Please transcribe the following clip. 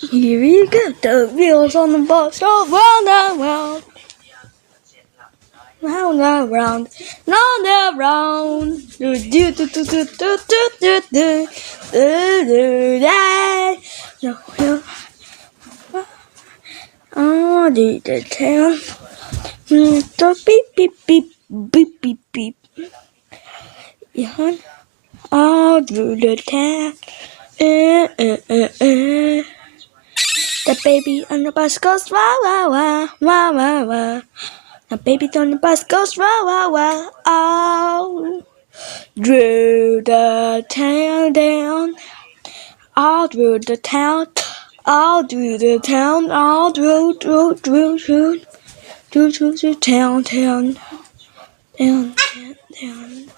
Here we go, the wheels on the bus go round and round. Round and round, round and round. Do do do do do do do do do do do. Oh, the town. The beep beep beep beep beep beep. Yeah, all through the town. The baby on the bus goes wah wah wah wah wah wah. The baby on the bus goes wah wah wah. All through the town down. All through the town. All through the town. All through the town.